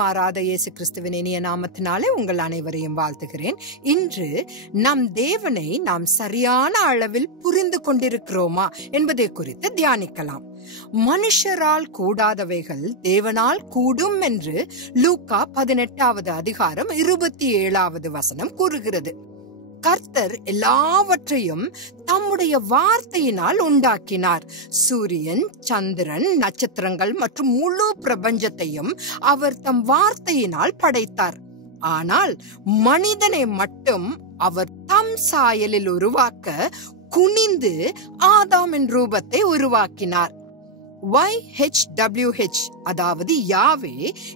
மாறாத இயேசு கிறிஸ்துவின் இனிய நாமத்தினாலே உங்கள் அனைவரையும் வாழ்த்துகிறேன். இன்று நம் தேவனை நாம் சரியான அளவில் புரிந்து கொண்டிருக்கிறோமா என்பதை குறித்து தியானிக்கலாம். மனுஷரால் கூடாதவைகள் தேவனால் கூடும் என்று லூக்கா 18வது அதிகாரம் 27வது வசனம் கூறுகிறது. கர்த்தர் எல்லாவற்றையும் தம்முடைய வார்த்தையினால் உண்டாக்கினார். சூரியன், சந்திரன், நட்சத்திரங்கள் மற்றும் முழு பிரபஞ்சத்தையும் அவர் தம் வார்த்தையினால் படைத்தார். ஆனால் மனிதனை மட்டும் அவர் தம் சாயலில் உருவாக்க குனிந்து ஆதாமின் ரூபத்தை உருவாக்கினார். YHWH அதாவது யாவே,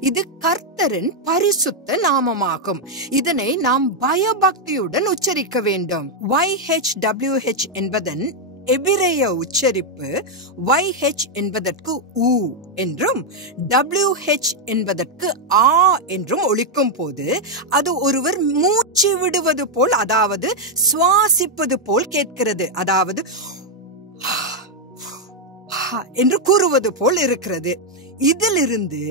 இது கர்த்தரின் பரிசுத்த நாமமாகும். இதனை நாம் பயபக்தியுடன் உச்சரிக்க வேண்டும். YHWH என்பதன் எபிரேய உச்சரிப்பு YH என்பதற்கு ஊ என்றும் WH என்பதற்கு ஆ என்றும் ஒலிக்கும் போது அது ஒருவர் மூச்சு விடுவது போல், அதாவது சுவாசிப்பது போல் கேட்கிறது. அதாவது என்று கூறுவது போல் இருக்கிறது. இதிலிருந்து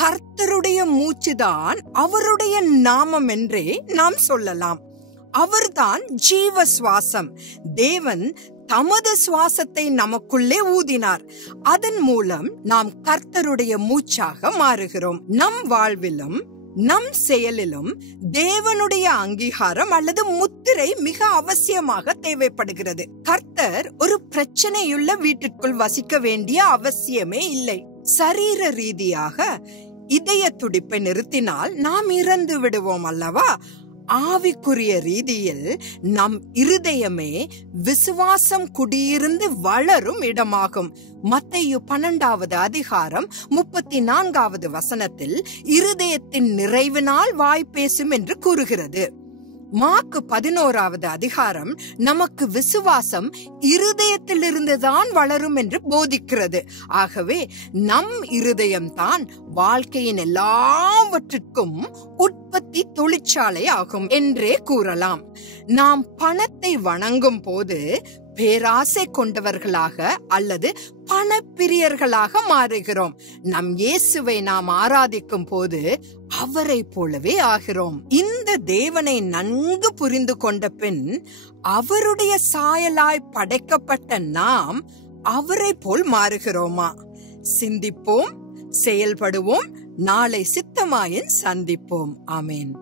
கர்த்தருடைய மூச்சுதான் அவருடைய நாமம் என்றே நாம் சொல்லலாம். அவர்தான் ஜீவ சுவாசம். தேவன் தமது சுவாசத்தை நமக்குள்ளே ஊதினார். அதன் மூலம் நாம் கர்த்தருடைய மூச்சாக மாறுகிறோம். நம் வாழ்விலும் நம் செயலிலும் தேவனுடைய அங்கீகாரம் அல்லது முத்திரை மிக அவசியமாக தேவைப்படுகிறது. கர்த்தர் ஒரு பிரச்சனையுள்ள வீட்டிற்குள் வசிக்க வேண்டிய அவசியமே இல்லை. சரீர ரீதியாக இதய துடிப்பை நிறுத்தினால் நாம் இறந்து விடுவோம் அல்லவா? ஆவிக்குரிய ரீதியில் நம் இருதயமே விசுவாசம் குடியிருந்து வளரும் இடமாகும். மத்தேயு 12வது அதிகாரம் 34வது வசனத்தில் இருதயத்தின் நிறைவினால் வாய் பேசும் என்று கூறுகிறது. மார்க்கு 11வது அதிகாரம் நமக்கு விசுவாசம் இருதயத்திலிருந்துதான் வளரும் என்று போதிக்கிறது. ஆகவே நம் இருதயம்தான் வாழ்க்கையின் எல்லாவற்றிற்கும் உற்பத்தி தொழிற்சாலை ஆகும் என்றே கூறலாம். நாம் பணத்தை வணங்கும் போது பேராசை கொண்டவர்களாக அல்லது பணப்பிரியர்களாக மாறுகிறோம். நம் இயேசுவை நாம் ஆராதிக்கும் போது அவரை போலவே ஆகிறோம். இந்த தேவனை நன்கு புரிந்து கொண்ட பின் அவருடைய சாயலாய் படைக்கப்பட்ட நாம் அவரை போல் மாறுகிறோமா? சிந்திப்போம், செயல்படுவோம். நாளை சித்தமாயின் சந்திப்போம். ஆமேன்.